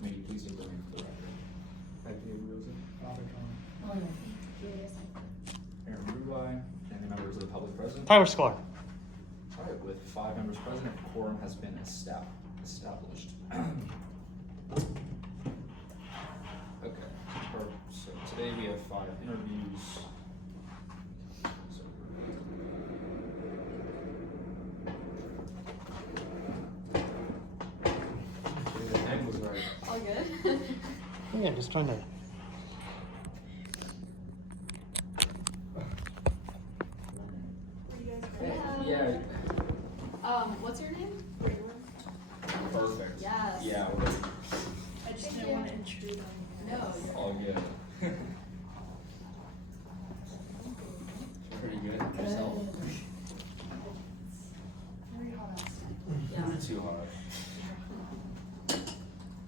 committee, please give their name for the record. Aaron Rubai, and the members of the public present. Tyler Sklar. All right, with 5 members present, a quorum has been established. Okay, so today we have 5 interviews. So, the end was right. All good. Yeah, just trying to. Yeah. What's your name? Perfect. Yes. Yeah. I just didn't want to intrude on you. No, you're All good. Pretty good. Yourself? very hot outside. Not too hard.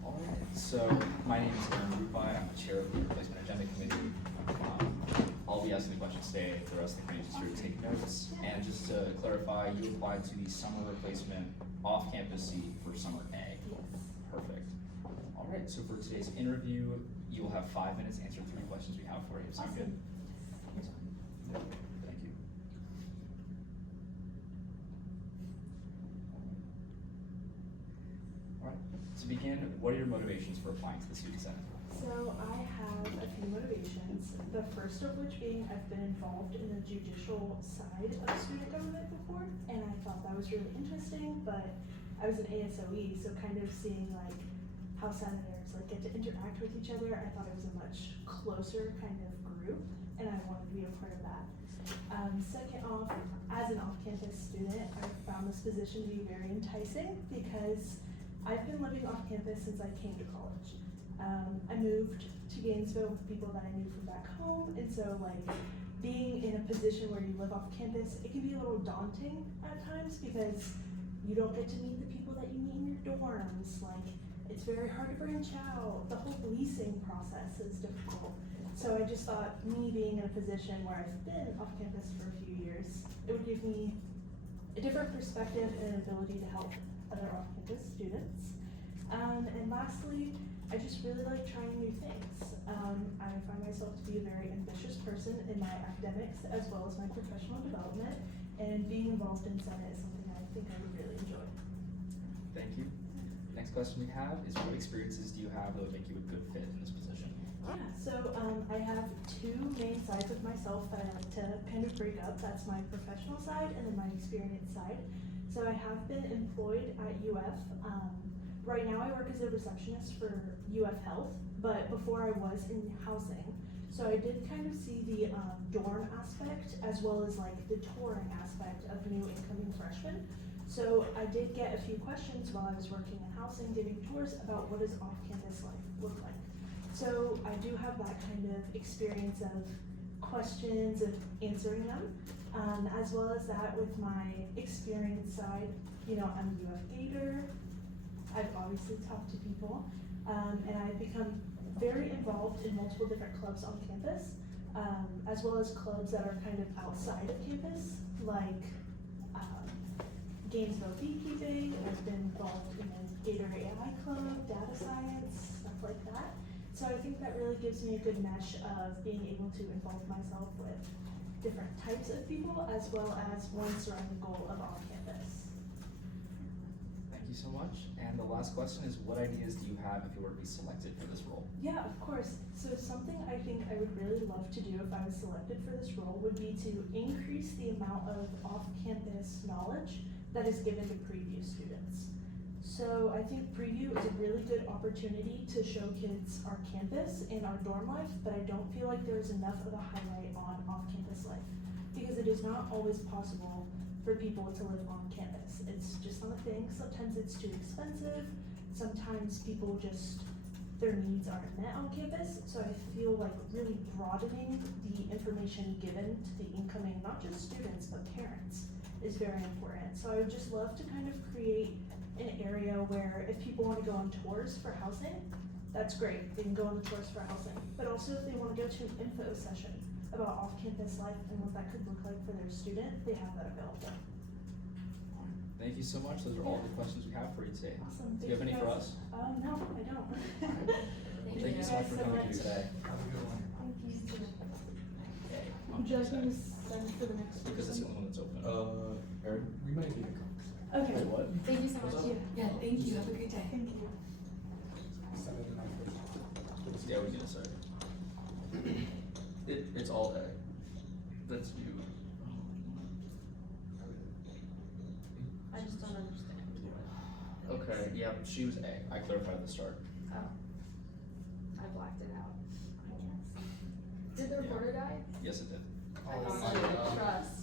Alright, so my name is Aaron Rubai. I'm the chair of the Replacement Agenda Committee. I'll be asking the questions today. The rest of the committee is here to take notes. And just to clarify, you applied to the summer replacement off-campus seat for summer A. Yes. Perfect. Alright, so for today's interview, you will have 5 minutes to answer 3 questions we have for you. Sound good? Thank you. Alright, to begin, what are your motivations for applying to the Student Senate? So I have a few motivations, the first of which being I've been involved in the judicial side of student government before, and I thought that was really interesting, but I was an ASOE, so kind of seeing like how senators like get to interact with each other, I thought it was a much closer kind of group, and I wanted to be a part of that. Second off, as an off-campus student, I found this position to be very enticing because I've been living off-campus since I came to college. I moved to Gainesville with people that I knew from back home, and so like being in a position where you live off campus, it can be a little daunting at times because you don't get to meet the people that you meet in your dorms. Like it's very hard to branch out. The whole leasing process is difficult. So I just thought me being in a position where I've been off campus for a few years, it would give me a different perspective and an ability to help other off-campus students. And lastly, I just really like trying new things. I find myself to be a very ambitious person in my academics as well as my professional development, and being involved in Senate is something I think I would really enjoy. Thank you. Next question we have is, what experiences do you have that would make you a good fit in this position? Yeah, so I have 2 main sides of myself that I like to kind of break up. That's my professional side and then my experience side. So I have been employed at UF. Right now I work as a receptionist for UF Health, but before I was in housing. So I did kind of see the dorm aspect as well as like the touring aspect of new incoming freshmen. So I did get a few questions while I was working in housing, giving tours about what does off-campus life look like. So I do have that kind of experience of questions and answering them, as well as that with my experience side. You know, I'm a UF Gator. I've obviously talked to people, and I've become very involved in multiple different clubs on campus, as well as clubs that are kind of outside of campus, like Gainesville beekeeping. I've been involved in the Gator AI Club, data science, stuff like that. So I think that really gives me a good mesh of being able to involve myself with different types of people, as well as one surrounding goal of off-campus. Thank you so much. And the last question is, what ideas do you have if you were to be selected for this role? Yeah, of course. So something I think I would really love to do if I was selected for this role would be to increase the amount of off-campus knowledge that is given to preview students. So I think preview is a really good opportunity to show kids our campus and our dorm life, but I don't feel like there is enough of a highlight on off-campus life because it is not always possible for people to live on campus. It's just not a thing. Sometimes it's too expensive. Sometimes people just, their needs aren't met on campus. So I feel like really broadening the information given to the incoming, not just students, but parents is very important. So I would just love to kind of create an area where if people want to go on tours for housing, that's great. They can go on the tours for housing. But also if they want to go to an info session about off-campus life and what that could look like for their student, they have that available. Thank you so much. Those are all the questions we have for you today. Awesome. Do you have any for us? No, I don't. out. Thank you so much for coming here today. Have a good one. Thank you. Okay, Would you like me to send for the next because it's the person? only one that's open. Aaron, we might need a couple. Okay. Wait, what? Thank you so much. What's up? Yeah, thank you. Have a great day. Thank you. Send it to my first. Yeah, we gonna say. It's all A. That's you. I just don't understand. Okay, yeah, she was A. I clarified at the start. Oh. I blacked it out, I guess. Did the recorder die? Yes, it did. I Oh lost my my God. trust.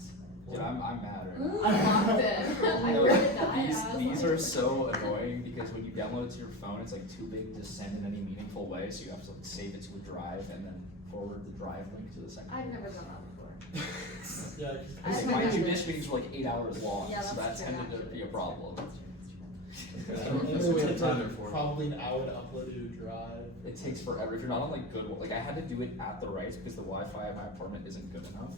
Dude, I'm mad right now. I blocked it. I No, heard it die. and I was these like- are so annoying because when you download it to your phone, it's like too big to send in any meaningful way, so you have to like save it to a drive and then forward the drive link to the second. I've never done that before. Yeah, I Like, have my my judicial meetings were like 8 hours long, Yeah, so that that's true, tended to actually. be a problem. That's That's what we have takes, time like, there for. Probably an hour to upload to a drive. It takes forever if you're not on like good. Like I had to do it at the rights because the Wi-Fi at my apartment isn't good enough.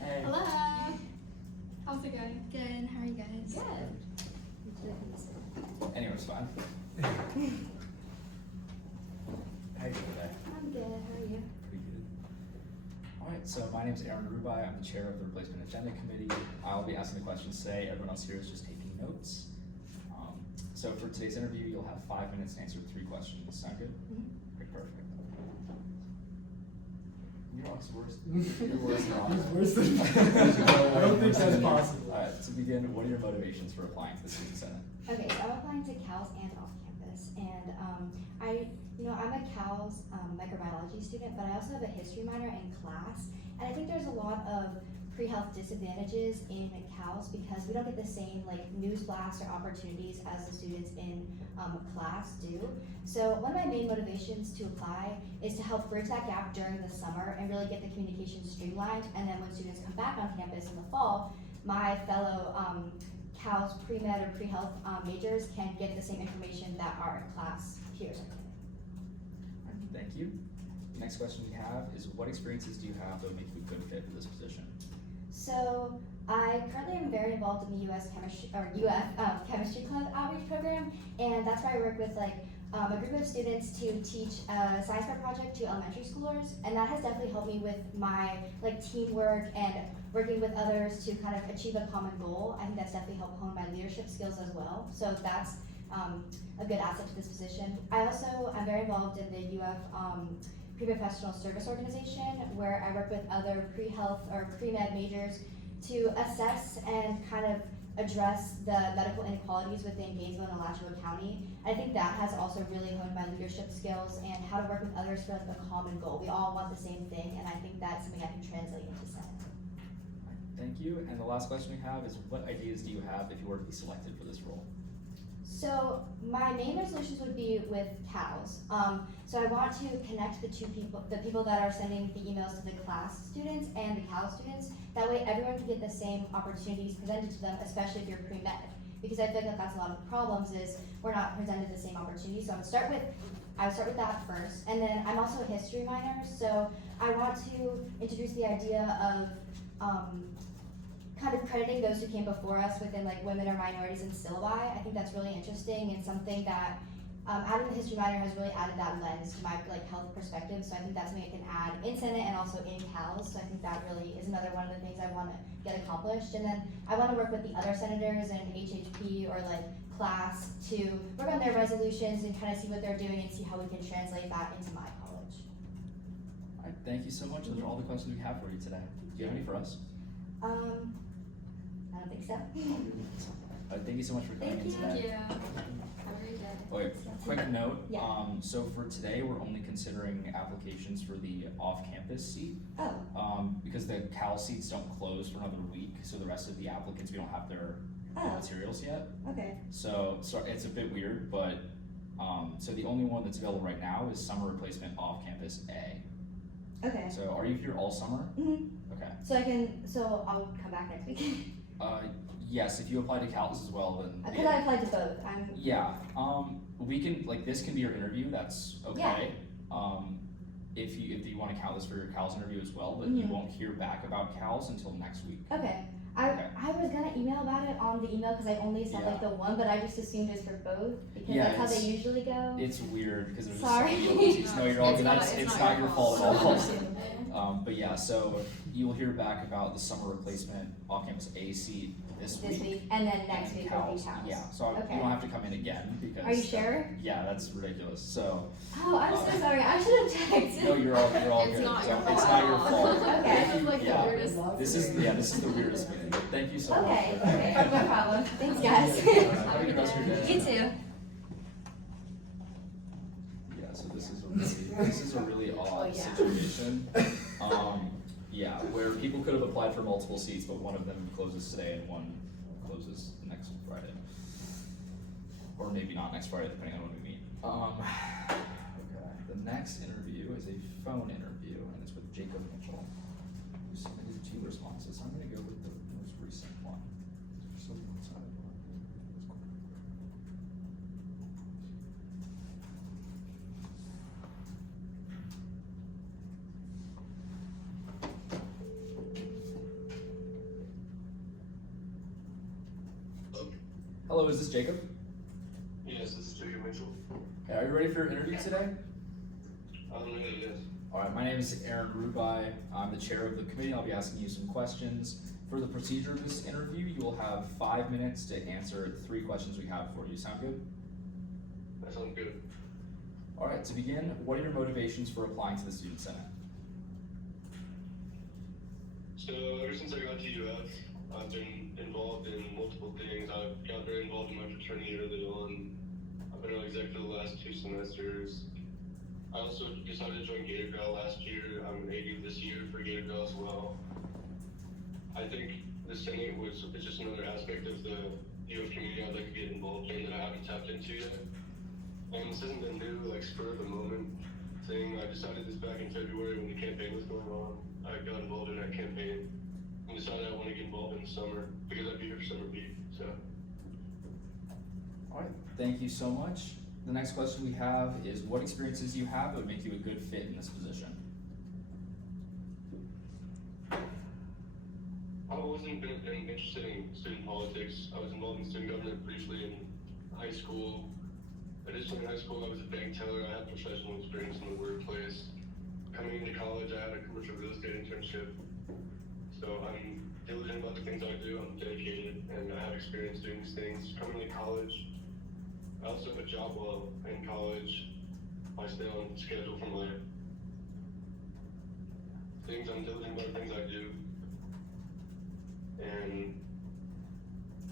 Hey. Hello. How's it going? Good, how are you guys? Good. Anyway, it's fine. How you doing today? I'm good. How are you? Pretty good. Alright, so my name is Aaron Rubai. I'm the chair of the Replacement Agenda Committee. I'll be asking the questions today. Everyone else here is just taking notes. So for today's interview, you'll have 5 minutes to answer 3 questions. Sound good? Okay, perfect. You're always worse. You're worse than He's worse than I don't think that's possible. Alright, to begin, what are your motivations for applying to the Student Senate? Okay, so I'm applying to CALS and off campus, and I'm a CALS microbiology student, but I also have a history minor in class, and I think there's a lot of pre-health disadvantages in CALS because we don't get the same like news blasts or opportunities as the students in class do. So one of my main motivations to apply is to help bridge that gap during the summer and really get the communication streamlined, and then when students come back on campus in the fall, my fellow CALS pre-med or pre-health majors can get the same information that our class peers are getting. Thank you. The next question we have is what experiences do you have that would make you a good fit for this position? So I currently am very involved in the UF Chemistry Club outreach program, and that's where I work with like a group of students to teach a science fair project to elementary schoolers, and that has definitely helped me with my like teamwork and working with others to kind of achieve a common goal. I think that's definitely helped hone my leadership skills as well. So that's a good asset to this position. I also am very involved in the UF pre-professional service organization, where I work with other pre-health or pre-med majors to assess and kind of address the medical inequalities within Gainesville and Alachua County. I think that has also really honed my leadership skills and how to work with others for like a common goal. We all want the same thing, and I think that's something I can translate into Senate. Thank you. And the last question we have is what ideas do you have if you were to be selected for this role? So my main resolutions would be with CALS. So I want to connect the people that are sending the emails to the class students and the CALS students. That way everyone can get the same opportunities presented to them, especially if you're pre-med. Because I feel like that's a lot of the problems is we're not presented the same opportunities. So I would start with that first. And then I'm also a history minor, so I want to introduce the idea of kind of crediting those who came before us within like women or minorities in syllabi. I think that's really interesting and something that adding the history minor has really added that lens to my like health perspective. So I think that's something I can add in Senate and also in CALS. So I think that really is another one of the things I want to get accomplished. And then I want to work with the other senators and HHP or like class to work on their resolutions and kind of see what they're doing and see how we can translate that into my college. All right, thank you so much. Those are all the questions we have for you today. Do you have any for us? I don't think so. Thank you so much for coming in Thank today. you. Have a great day. Wait, quick note. Yeah. So for today, we're only considering applications for the off-campus seat. Oh. Because the Cal seats don't close for another week, so the rest of the applicants, we don't have their Oh. materials yet. Okay. So it's a bit weird, but so the only one that's available right now is summer replacement off-campus A. Okay. So are you here all summer? Mm-hmm. Okay. So I'll come back next week. Yes, if you apply to CALS as well, then. Because I applied to both. Yeah, we can, like, this can be your interview, that's okay. If you want to count this for your CALS interview as well, but you Mhm. won't hear back about CALS until next week. Okay. I was gonna email about it on the email because I only saw like Yeah. the one, but I just assumed it was for both because Yeah, that's how they it's- usually go. It's weird because there's Sorry. just so many openings. No, you're all good. It's It's not your fault at all. all. But yeah, so you will hear back about the summer replacement off-campus A seat this This week. week, and then next and week will be Cal's. Cal's. Yeah, so Okay. you don't have to come in again because. Are you sure? Yeah, that's ridiculous. So, Oh, I'm so sorry. I should have texted. no, you're all It's good. not So your fault. It's not your fault. Okay. This is like the Yeah. weirdest. This is the weirdest meeting. But thank you so much. Okay, okay, no problem. Thanks, guys. Have a good rest of your day. You too. Yeah, so this is a really odd yeah. situation. Yeah, where people could have applied for multiple seats, but one of them closes today and one closes next Friday. Or maybe not next Friday, depending on when we meet. Okay, the next interview is a phone interview, and it's with Jacob Mitchell, who submitted 2 responses. I'm gonna go with the most recent one. So outside of Hello, is this Jacob? Yes, this is Jacob Mitchell. Okay, are you ready for your interview today? Yes. Alright, my name is Aaron Rubai. I'm the chair of the committee. I'll be asking you some questions. For the procedure of this interview, you will have 5 minutes to answer 3 questions we have for you. Sound good? That sounds good. Alright, to begin, what are your motivations for applying to the Student Senate? So ever since I got to UF, I've been involved in multiple things. I've got very involved in my fraternity early on. I've been on exec for the last 2 semesters. I also decided to join Gator Girl last year. I'm an AD this year for Gator Girl as well. I think the Senate is just another aspect of the UF community I'd like to get involved in that I haven't tapped into yet. And this isn't a new, like, spur of the moment thing. I decided this back in February when the campaign was going on. I got involved in that campaign and decided I want to get involved in the summer because I'd be here for summer beat. So Alright, thank you so much. The next question we have is what experiences you have that would make you a good fit in this position? I wasn't been interested in student politics. I was involved in student government briefly in high school. Additionally, in high school, I was a bank teller. I had professional experience in the workplace. Coming into college, I had a commercial real estate internship. So I'm diligent about the things I do. I'm dedicated, and I have experience doing these things. Coming to college, I also have a job while in college. I stay on schedule for my things. I'm diligent about the things I do. And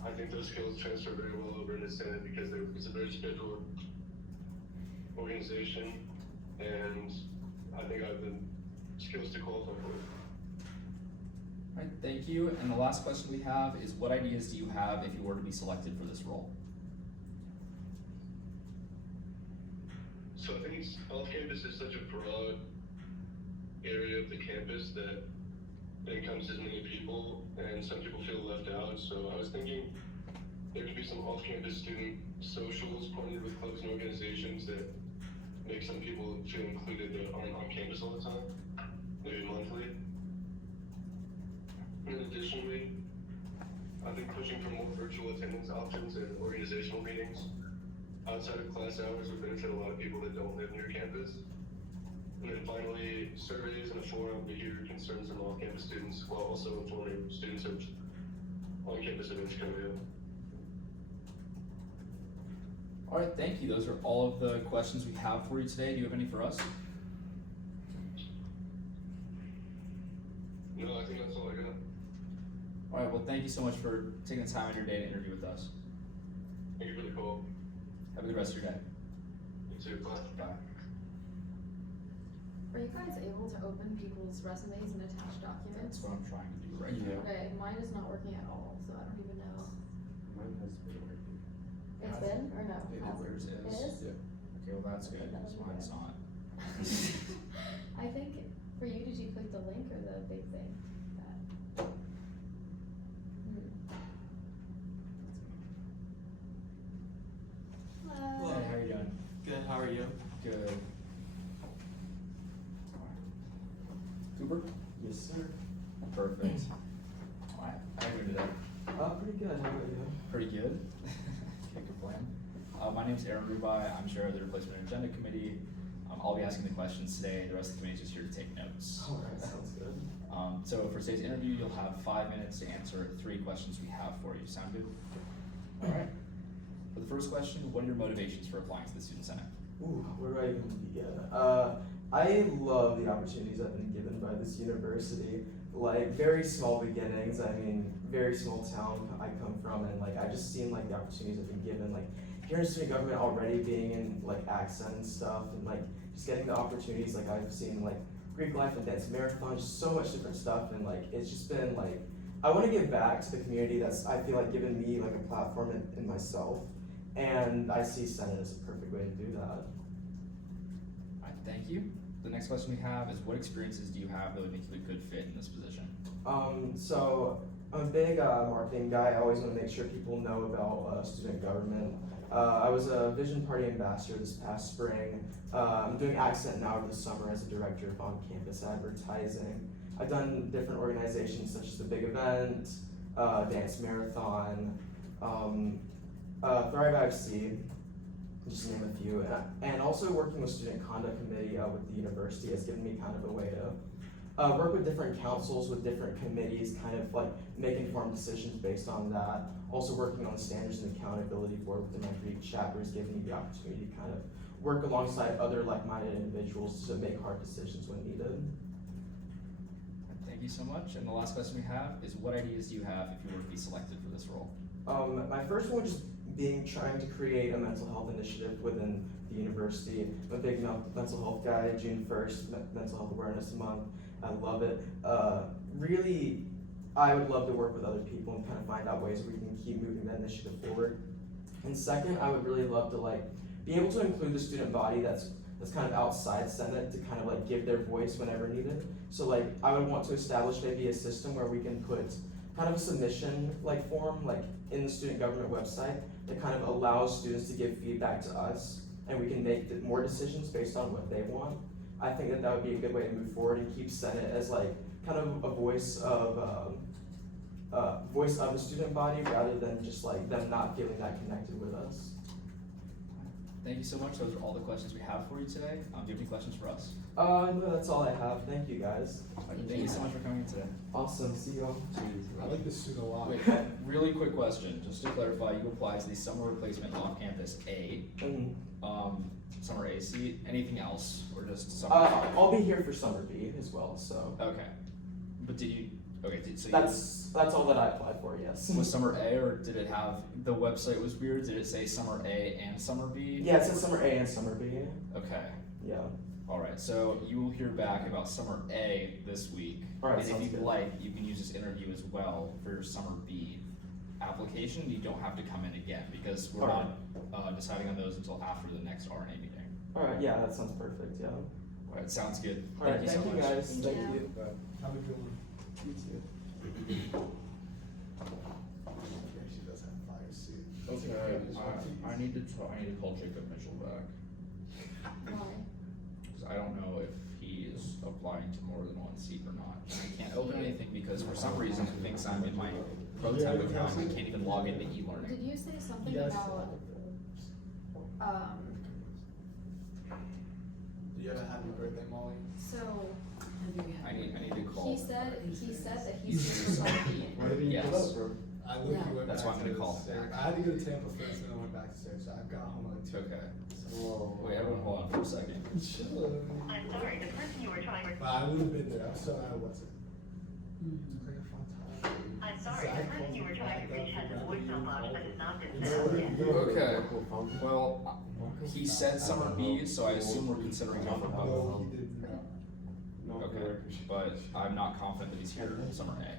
I think those skills transfer very well over in the Senate because it's a very scheduled organization, and I think I have the skills to qualify for it. Alright, thank you. And the last question we have is what ideas do you have if you were to be selected for this role? So I think off-campus is such a broad area of the campus that it encompasses many people, and some people feel left out. So I was thinking there could be some off-campus student socials partnered with clubs and organizations that make some people feel included that aren't on campus all the time, maybe monthly. And additionally, I've been pushing for more virtual attendance options and organizational meetings outside of class hours would benefit a lot of people that don't live near campus. And then finally, surveys and a forum to hear concerns from off-campus students while also informing students of on-campus events coming up. Alright, thank you. Those are all of the questions we have for you today. Do you have any for us? No, I think that's all I got. Alright, well thank you so much for taking the time out of your day to interview with us. Thank you for the call. Have a good rest of your day. You too. Bye. Bye. Are you guys able to open people's resumes and attach documents? That's what I'm trying to do right now. Okay, mine is not working at all, so I don't even know. Mine has been working. It's been, or no? Yours is? It is? Yeah. Okay, well that's good, because mine's not. I think for you, did you click the link or the big thing? That- Hello. Hey, how are you doing? Good, how are you? Good. Cooper? Yes, sir. Perfect. Alright, how are you doing today? my name's Aaron Rubai. I'm chair of the Replacement and Agenda Committee. I'll be asking the questions today. The rest of the committee is just here to take notes. Alright, sounds good. So for today's interview, you'll have 5 minutes to answer 3 questions we have for you. Sound good? All right. For the first question, what are your motivations for applying to the Student Senate? Ooh, where do I even begin? I love the opportunities I've been given by this university. Like, very small beginnings, I mean, very small town I come from, and like, I just seen like the opportunities I've been given, like, here in student government already being in like accent and stuff, and like, just getting the opportunities, like, I've seen like Greek life and dance marathon, just so much different stuff, and like, it's just been like, I wanna give back to the community that's, I feel like, given me like a platform in myself, and I see Senate as a perfect way to do that. All right, thank you. The next question we have is, what experiences do you have that would make you a good fit in this position? So I'm a big marketing guy. I always want to make sure people know about student government. I was a Vision Party ambassador this past spring. I'm doing Accent now over the summer as a director of on-campus advertising. I've done different organizations such as the Big Event, Dance Marathon, Thrive IFC, just to name a few. And also working with Student Conduct Committee with the university has given me kind of a way to work with different councils, with different committees, kind of like make informed decisions based on that. Also working on the Standards and Accountability Board within my Greek chapter has given me the opportunity to kind of work alongside other like-minded individuals to make hard decisions when needed. Thank you so much. And the last question we have is, what ideas do you have if you were to be selected for this role? My first one was trying to create a mental health initiative within the university. I'm a big mental health guy. June 1st, Mental Health Awareness Month. I love it. Really, I would love to work with other people and kind of find out ways we can keep moving that initiative forward. And second, I would really love to like be able to include the student body that's kind of outside Senate to kind of like give their voice whenever needed. So like I would want to establish maybe a system where we can put kind of a submission like form like in the student government website that kind of allows students to give feedback to us, and we can make more decisions based on what they want. I think that would be a good way to move forward and keep Senate as like kind of a voice of the student body rather than just like them not feeling that connected with us. Thank you so much. Those are all the questions we have for you today. Do you have any questions for us? No, that's all I have. Thank you guys. Thank you so much for coming in today. Awesome. See y'all. I like this suit a lot. Wait, really quick question, just to clarify, you applied to the summer replacement off-campus A, summer A seat, anything else, or just summer? I'll be here for summer B as well, so. Okay, but did you, so That's all that I applied for, yes. was summer A, or did it have, the website was weird, did it say summer A and summer B? Yeah, it says summer A and summer B. Okay, Yeah. alright, so you will hear back about summer A this week. Alright, And if sounds you'd good. like, you can use this interview as well for your summer B application. You don't have to come in again, because we're not deciding on those until after the next RNA meeting. Alright, yeah, that sounds perfect, yeah. Alright, sounds good. Alright, Thank you so thank you much. guys, Thank thank you. you. Have a good one. You too. Yeah, she does have fire suit. Okay, I need to call Jacob Mitchell back, Why? because I don't know if he is applying to more than one seat or not. I can't open anything because for some reason it thinks I'm in my pro temp account. I can't even log into e-learning. Did you say something Yes. about, Do you have a happy birthday, Molly? so, I need to call. he said that he's here for something. Why didn't you Yes. get up, bro? I literally went That's back why I'm gonna to call the him back. I had to go to Tampa first, and then I went back to Sarah, so I got home at like 2. Okay. Whoa. Wait, everyone hold on for a second. Chill. I'm sorry, the person you were trying to. But I would have been there. I'm sorry I wasn't. It's like a fun time. I'm sorry, the person you were trying to reach has a voicemail box that has not been It's set up like- yet. Okay, well, he said summer B, so I assume we're considering him for both. No, he did not. Okay, but I'm not confident that he's here in summer A.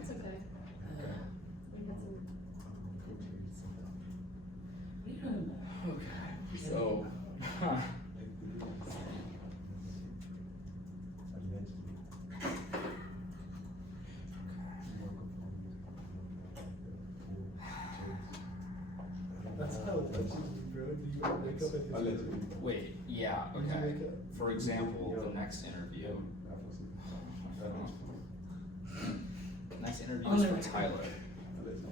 It's okay. Okay. Okay, so. That's how allegedly, bro. Do you wake up at his Wait, yeah, When did you okay. wake up? For example, the next interview. Next interview is for Tyler.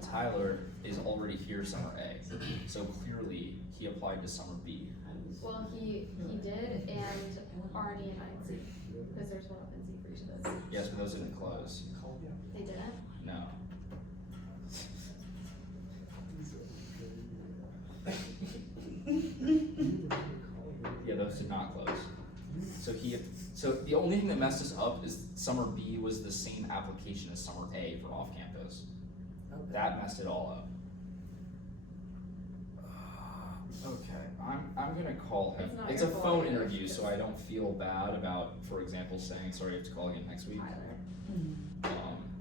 Tyler is already here summer A, so clearly he applied to summer B. Well, he did, and already in INC, because there's one open seat for each of those. Yes, but those didn't close. They didn't? No. Yeah, those did not close. So the only thing that messed us up is summer B was the same application as summer A for off campus. That messed it all up. Okay, I'm gonna call him. It's not It's your a fault phone either. interview, so I don't feel bad about, for example, saying sorry, I have to call again next week. Tyler.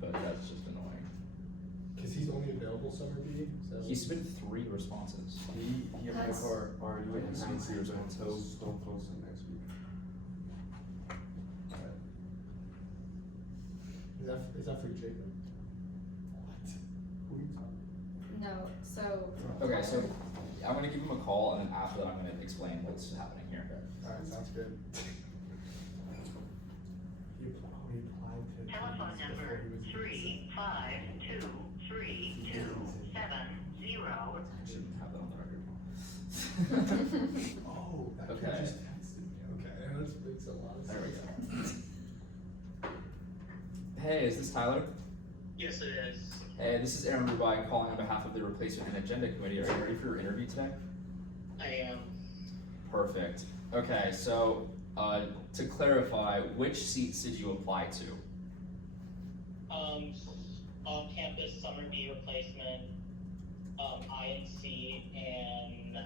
But that's just annoying. Cause he's only available summer B, so. He submitted 3 responses. He applied That's- for RU and INC until don't close it next week. Is that for Jacob? What? Who are you talking? No, so. Okay, so I'm gonna give him a call, and then after that, I'm gonna explain what's happening here. Alright, sounds good. He applied to. Telephone number 3523270. I shouldn't have that on the record. Oh, that kid Okay. just texted me, okay, that makes a lot of sense. There we go. Hey, is this Tyler? Yes, it is. Hey, this is Aaron Rubai calling on behalf of the Replacement and Agenda Committee. Are you ready for your interview today? I am. Perfect. Okay, so to clarify, which seats did you apply to? On-campus summer B replacement, INC, and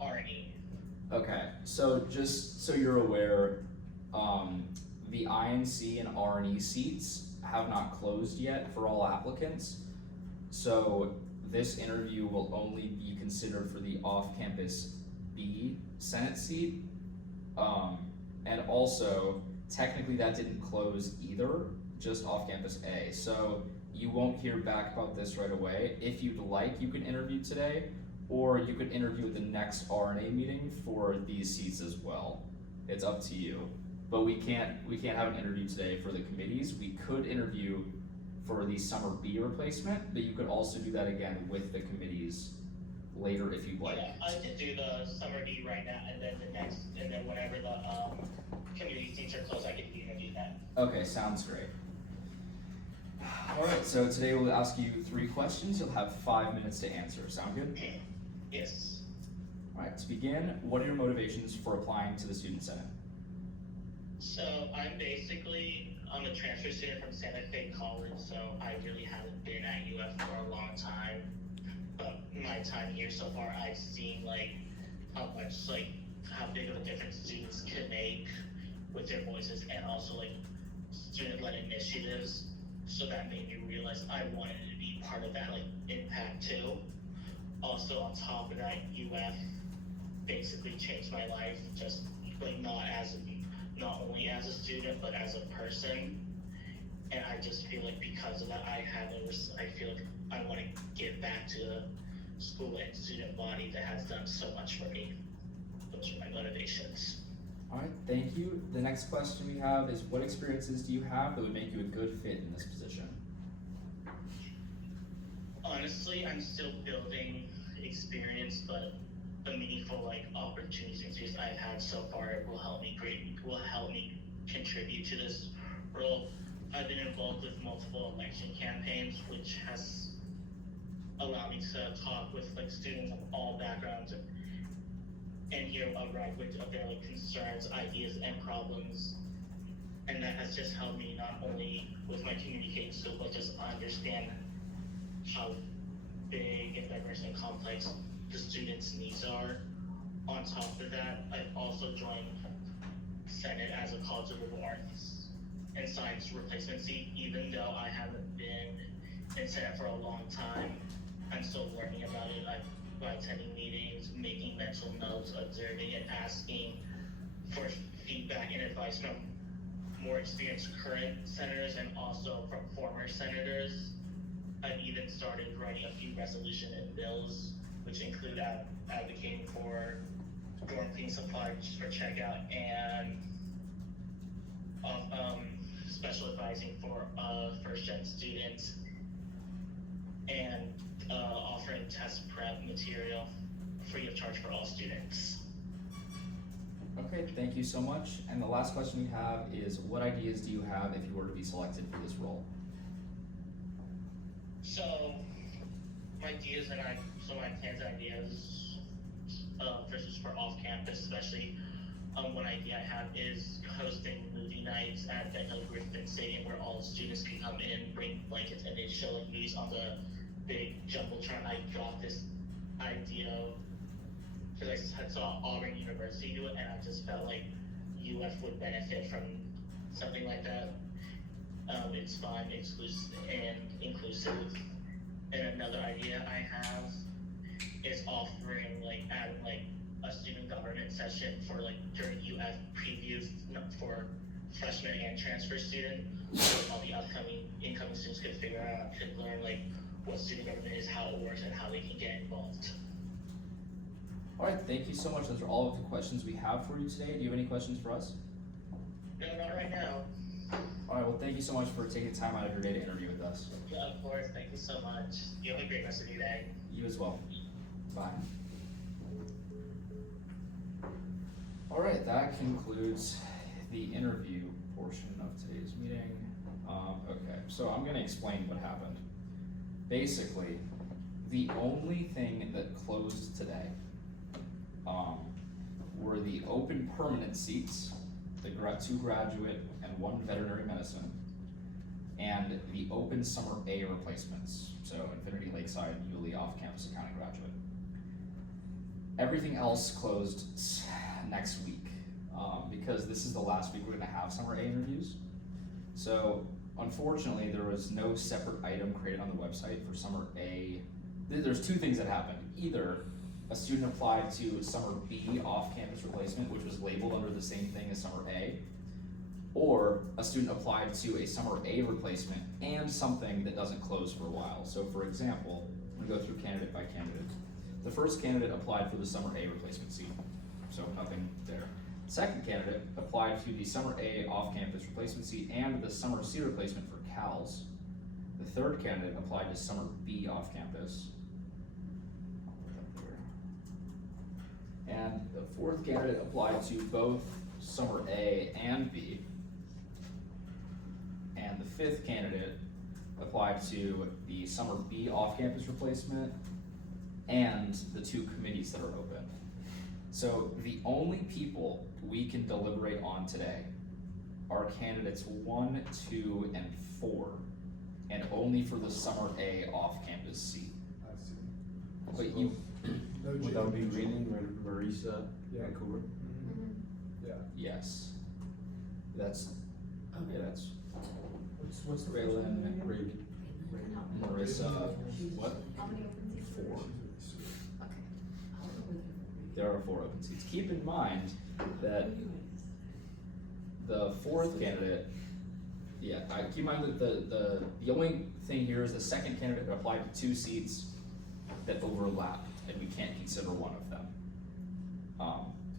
R&E. Okay, so just so you're aware, the INC and R&E seats have not closed yet for all applicants. So this interview will only be considered for the off-campus B Senate seat. And also, technically that didn't close either, just off-campus A. So you won't hear back about this right away. If you'd like, you can interview today, or you could interview at the next RNA meeting for these seats as well. It's up to you. But we can't have an interview today for the committees. We could interview for the summer B replacement, but you could also do that again with the committees later if you'd like. Yeah, I could do the summer B right now, and then whenever the community seats are closed, I could interview that. Okay, sounds great. Alright, so today we'll ask you 3 questions. You'll have 5 minutes to answer. Sound good? Yes. Alright, to begin, what are your motivations for applying to the Student Senate? So I'm a transfer student from Santa Fe College, so I really haven't been at UF for a long time. But my time here so far, I've seen how big of a difference students can make with their voices, and also student-led initiatives. So that made me realize I wanted to be part of that impact too. Also on top of that, UF basically changed my life, just not only as a student but as a person. And I just feel because of that, I feel like I want to give back to the school and student body that has done so much for me. Those are my motivations. Alright, thank you. The next question we have is, what experiences do you have that would make you a good fit in this position? Honestly, I'm still building experience, but the meaningful opportunities and experience I've had so far will help me contribute to this role. I've been involved with multiple election campaigns, which has allowed me to talk with students of all backgrounds and hear a range of their concerns, ideas, and problems. And that has just helped me not only with my communication skills, but just understand how big and diverse and complex the students' needs are. On top of that, I've also joined Senate as a College of Liberal Arts and Science replacement seat. Even though I haven't been in Senate for a long time, I'm still learning about it. By attending meetings, making mental notes, observing, and asking for feedback and advice from more experienced current senators and also from former senators. I've even started writing a few resolutions and bills, which include advocating for dorm cleaning supplies for checkout and special advising for first-gen students. and offering test prep material free of charge for all students. Okay, thank you so much. And the last question we have is, what ideas do you have if you were to be selected for this role? So, my plans and ideas versus for off campus, especially one idea I have is hosting movie nights at the Hill Griffin Stadium where all students can come in, bring blankets, and they show like movies on the big jumbotron. I dropped this idea because I saw Auburn University do it, and I just felt like UF would benefit from something like that. It's fun, exclusive, and inclusive. And another idea I have is offering adding a student government session for during UF previews for freshmen and transfer student, so all the incoming students could learn what student government is, how it works, and how they can get involved. All right, thank you so much. Those are all of the questions we have for you today. Do you have any questions for us? No, not right now. All right, well, thank you so much for taking time out of your day to interview with us. Yeah, of course. Thank you so much. You have a great rest of your day. You as well. Bye. All right, that concludes the interview portion of today's meeting. Okay, so I'm gonna explain what happened. Basically, the only thing that closed today were the open permanent seats, the two graduate and one veterinary medicine, and the open summer A replacements, so Infinity Lakeside, Yulee off-campus accounting graduate. Everything else closed next week, because this is the last week we're gonna have summer A interviews. So unfortunately, there was no separate item created on the website for summer A. There's two things that happened. Either a student applied to summer B off-campus replacement, which was labeled under the same thing as summer A, or a student applied to a summer A replacement and something that doesn't close for a while. So for example, I'm gonna go through candidate by candidate. The first candidate applied for the summer A replacement seat, so nothing there. Second candidate applied to the summer A off-campus replacement seat and the summer C replacement for CALS. The third candidate applied to summer B off-campus. And the fourth candidate applied to both summer A and B. And the fifth candidate applied to the summer B off-campus replacement and the two committees that are open. So the only people we can deliberate on today are candidates 1, 2, and 4, and only for the summer A off-campus seat. I see. But you, No Would change. that be Greening, Marisa, Yeah. and Cooper? Yeah. yes. That's, yeah, that's What's the Raylan, name? Grady. Marissa, what? How many open seats? 4. Okay. There are 4 open seats. Keep in mind that the fourth candidate, keep in mind that the only thing here is the second candidate applied to 2 seats that overlap, and we can't consider one of them.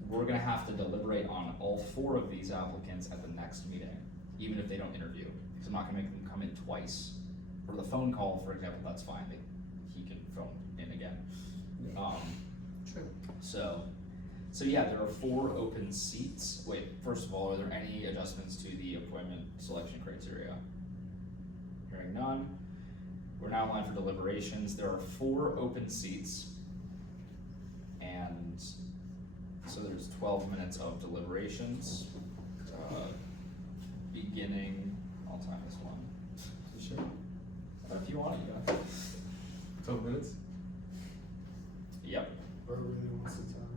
We're gonna have to deliberate on all 4 of these applicants at the next meeting, even if they don't interview, because I'm not gonna make them come in twice. For the phone call, for example, that's fine, he can phone in again. True. So yeah, there are 4 open seats. Wait, first of all, are there any adjustments to the appointment selection criteria? Hearing none. We're now in line for deliberations. There are 4 open seats. And so there's 12 minutes of deliberations, beginning, I'll time this one. You sure? If you want, you got it. 12 minutes? Yep. Bro really wants to time.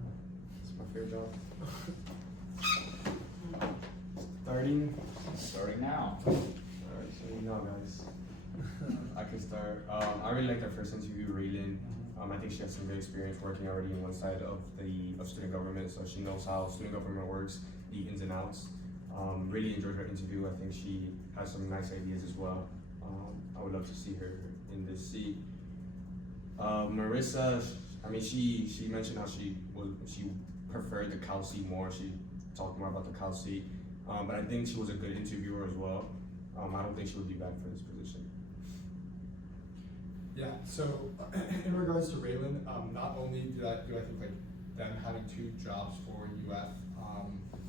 It's my favorite job. Starting now. Alright, so you know, guys. I can start. I really liked our first interview, Raylan. I think she has some good experience working already on one side of student government, so she knows how student government works, the ins and outs. Really enjoyed her interview. I think she has some nice ideas as well. I would love to see her in this seat. Marissa, I mean, she mentioned how she preferred the Cal seat more. She talked more about the Cal seat, but I think she was a good interviewer as well. I don't think she would be bad for this position. Yeah, so in regards to Raylan, not only do I think like them having 2 jobs for UF,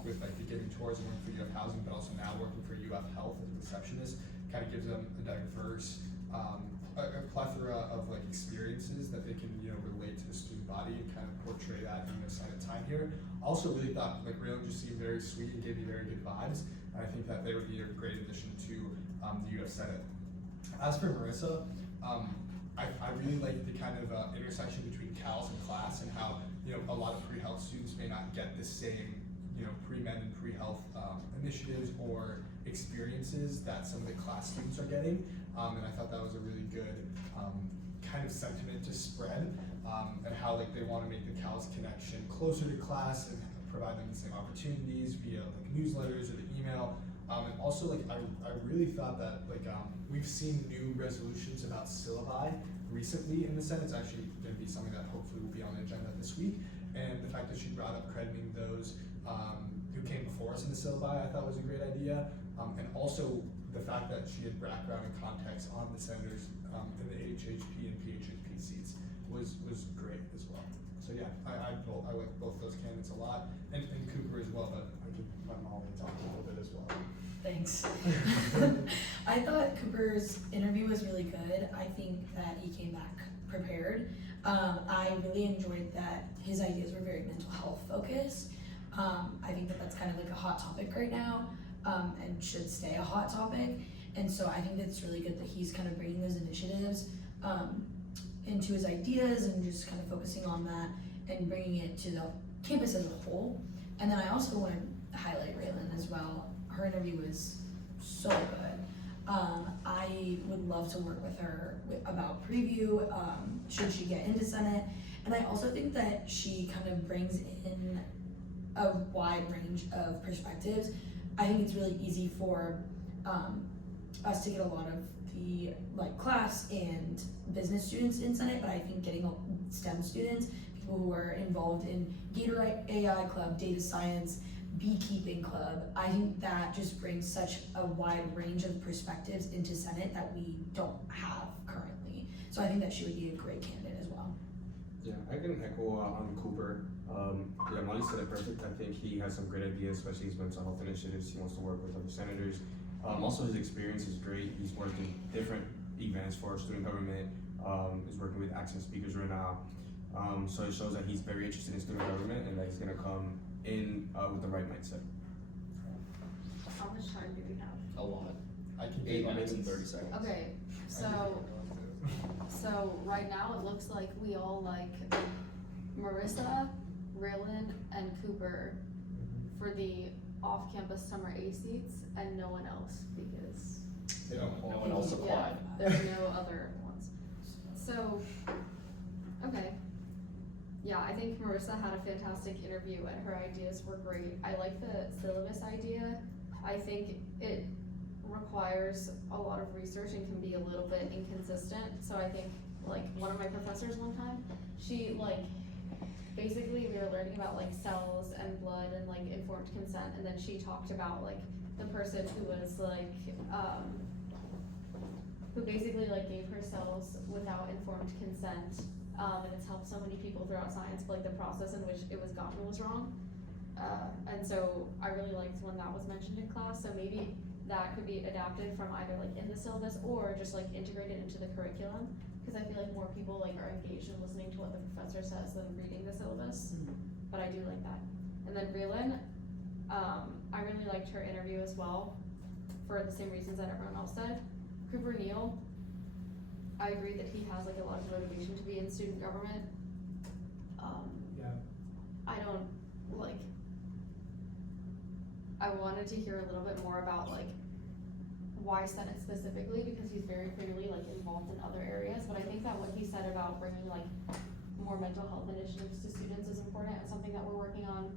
with like the giving tours and working for UF Housing, but also now working for UF Health as a receptionist, kind of gives them a diverse, a plethora of like experiences that they can, you know, relate to the student body and kind of portray that in their assigned time here. Also really thought like Raylan just seemed very sweet and gave me very good vibes, and I think that they would be a great addition to the UF Senate. As for Marissa, I really like the kind of intersection between CALS and class, and how, you know, a lot of pre-health students may not get the same, you know, pre-med and pre-health initiatives or experiences that some of the class students are getting, and I thought that was a really good kind of sentiment to spread, and how like they want to make the CALS connection closer to class and provide them the same opportunities via like newsletters or the email. And also, like, I really thought that, like, we've seen new resolutions about syllabi recently in the Senate. It's actually going to be something that hopefully will be on the agenda this week. And the fact that she brought up crediting those who came before us in the syllabi, I thought was a great idea. And also the fact that she had background and context on the senators in the HHP and PHHP seats was great as well. So yeah, I like both those candidates a lot, and Cooper as well, but I give my mom to talk a little bit as well. Thanks. I thought Cooper's interview was really good. I think that he came back prepared. I really enjoyed that his ideas were very mental health focused. I think that that's kind of like a hot topic right now, and should stay a hot topic. And so I think that's really good that he's kind of bringing those initiatives into his ideas and just kind of focusing on that and bringing it to the campus as a whole. And then I also want to highlight Raylan as well. Her interview was so good. I would love to work with her about preview, should she get into Senate. And I also think that she kind of brings in a wide range of perspectives. I think it's really easy for us to get a lot of the like class and business students in Senate, but I think getting STEM students, people who are involved in Gator AI Club, data science, beekeeping club, I think that just brings such a wide range of perspectives into Senate that we don't have currently. So I think that she would be a great candidate as well. Yeah, I can echo on Cooper. Yeah, Molly said it perfect. I think he has some great ideas, especially his mental health initiatives. He wants to work with other senators. Also, his experience is great. He's worked in different events for student government. He's working with accent speakers right now. So it shows that he's very interested in student government and that he's gonna come in with the right mindset. How much time do we have? A lot. I can 8 minutes and 30 seconds. Okay, so right now it looks like we all like Marissa, Raylan, and Cooper for the off-campus summer A seats, and no one else because They don't No one else applied. there's no other ones. So, okay. Yeah, I think Marissa had a fantastic interview and her ideas were great. I like the syllabus idea. I think it requires a lot of research and can be a little bit inconsistent. So I think like one of my professors one time, she like, basically we were learning about like cells and blood and like informed consent, and then she talked about like the person who was like, who basically like gave her cells without informed consent, and it's helped so many people throughout science, but like the process in which it was gotten was wrong. And so I really liked when that was mentioned in class, so maybe that could be adapted from either like in the syllabus or just like integrated into the curriculum, because I feel like more people like are engaged in listening to what the professor says than reading the syllabus, but I do like that. And then Raylan, I really liked her interview as well, for the same reasons that everyone else said. Cooper Neal, I agree that he has like a lot of motivation to be in student government. Yeah. I don't like, I wanted to hear a little bit more about like why Senate specifically, because he's very clearly like involved in other areas, but I think that what he said about bringing like more mental health initiatives to students is important and something that we're working on.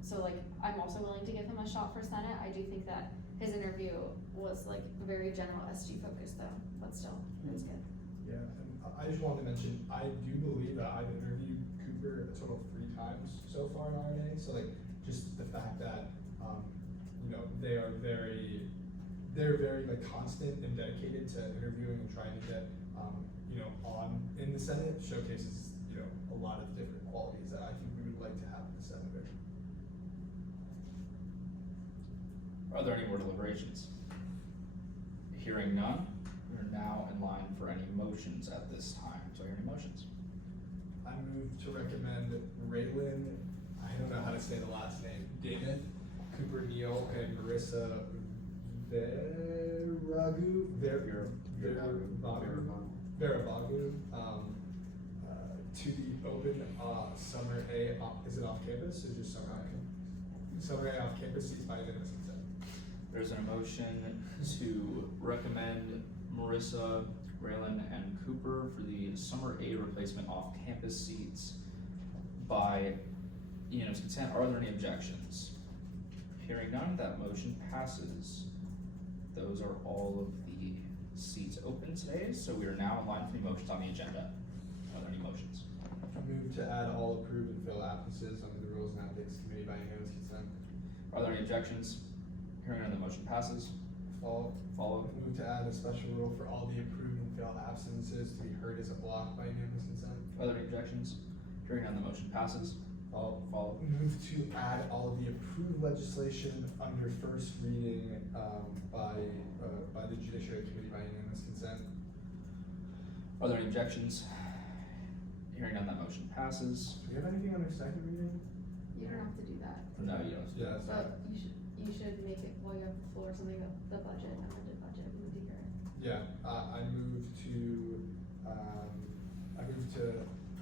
So like, I'm also willing to give him a shot for Senate. I do think that his interview was like very general SG focused though, but still, it's good. Yeah, and I just wanted to mention, I do believe that I've interviewed Cooper a total of 3 times so far in RNA. So like, just the fact that, you know, they're very like constant and dedicated to interviewing and trying to get, you in the Senate showcases, a lot of different qualities that I think we would like to have in the senator. Are there any more deliberations? Hearing none, we are now in line for any motions at this time. So are there any motions? I move to recommend Raylan, I don't know how to say the last name, David, Cooper Neal, and Marissa Veravagu, to the open, summer A, is it off campus or just summer A? Summer A off campus seats by unanimous consent. There's a motion to recommend Marissa, Raylan, and Cooper for the summer A replacement off-campus seats by unanimous consent. Are there any objections? Hearing none, that motion passes. Those are all of the seats open today, so we are now in line for the motions on the agenda. Are there any motions? Move to add all approved and fill absences under the Rules and Ethics Committee by unanimous consent. Are there any objections? Hearing none, the motion passes. Follow. Move to add a special rule for all the approved and failed absences to be heard as a block by unanimous consent. Are there any objections? Hearing none, the motion passes. Follow. Move to add all of the approved legislation under first reading by the Judiciary Committee by unanimous consent. Are there any objections? Hearing none, that motion passes. Do we have anything under second reading? You don't have to do that. No, you don't. Yeah, that's right. But you should make it while you have the floor, something of the budget, amended budget, we need to hear it. Yeah, I move to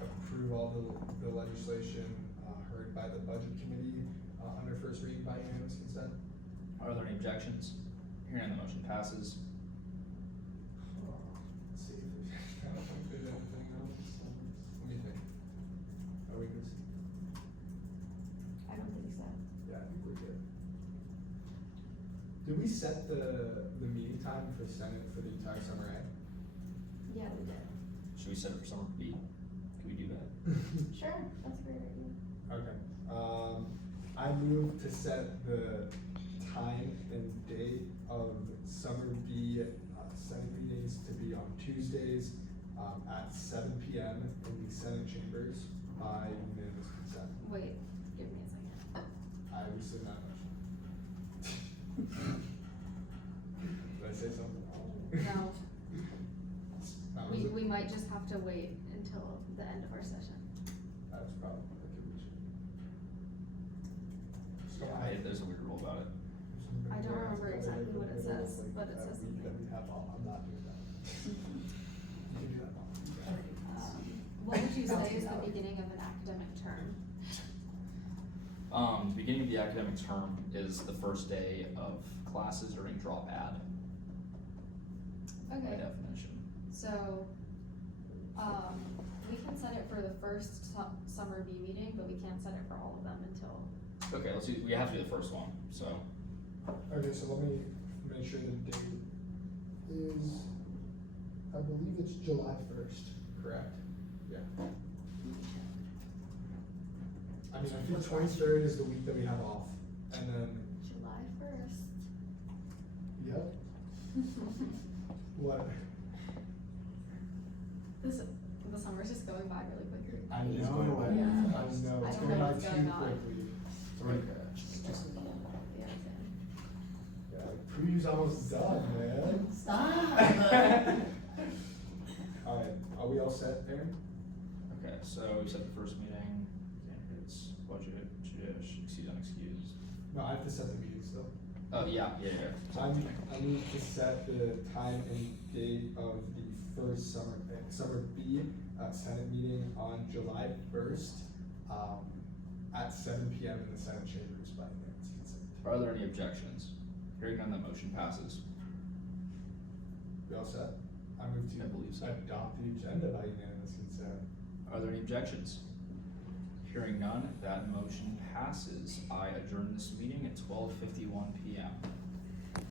approve all the legislation heard by the Budget Committee under first reading by unanimous consent. Are there any objections? Hearing none, the motion passes. Let's see if I don't think there's anything else. Let me think. Are we good? I don't think so. Yeah, I think we're good. Did we set the meeting time for Senate for the entire summer A? Yeah, we did. Should we set it for summer B? Can we do that? Sure, that's a great idea. Okay, I move to set the time and date of summer B, Senate meetings to be on Tuesdays, at 7 p.m. in the Senate chambers by unanimous consent. Wait, give me a second. I rescind that motion. Did I say something wrong? No, we might just have to wait until the end of our session. That's probably what we should. Yeah, there's a weird rule about it. I don't remember exactly what it says, but it says something. That we have all, I'm not doing that. You can do that, Mom. What would you say is the beginning of an academic term? The beginning of the academic term is the first day of classes during drop ad, by Okay, definition. so, we can set it for the first summer B meeting, but we can't set it for all of them until, Okay, let's do, we have to do the first one, so. Okay, so let me make sure the date is, I believe it's July 1st, correct? Yeah. I mean, I think 23rd is the week that we have off, and then, July 1st. yep, what? The summer's just going by really quickly. I know, Yeah. I know, it's I don't going know by what's too going on. quickly. Yeah, Yeah, preview's almost done, man. Stop. Alright, are we all set, Aaron? Okay, so we set the first meeting, candidates, budget, excuse, unexcused. No, I have to set the meeting still. Oh, yeah. I need to set the time and date of the first summer B, Senate meeting on July 1st, at 7 p.m. in the Senate chambers by unanimous consent. Are there any objections? Hearing none, that motion passes. We all set? I move to I believe so. adopt the agenda by unanimous consent. Are there any objections? Hearing none, that motion passes. I adjourn this meeting at 12:51 p.m.